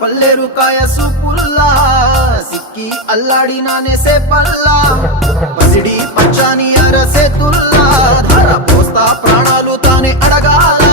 పల్లెరు కాయ సూపుల్లా సిక్కి అల్లాడినానే సేపల్లా పసిడి పచ్చాని అరసేతుల్లా ధార పోస్తా ప్రాణాలు తానే అడగాల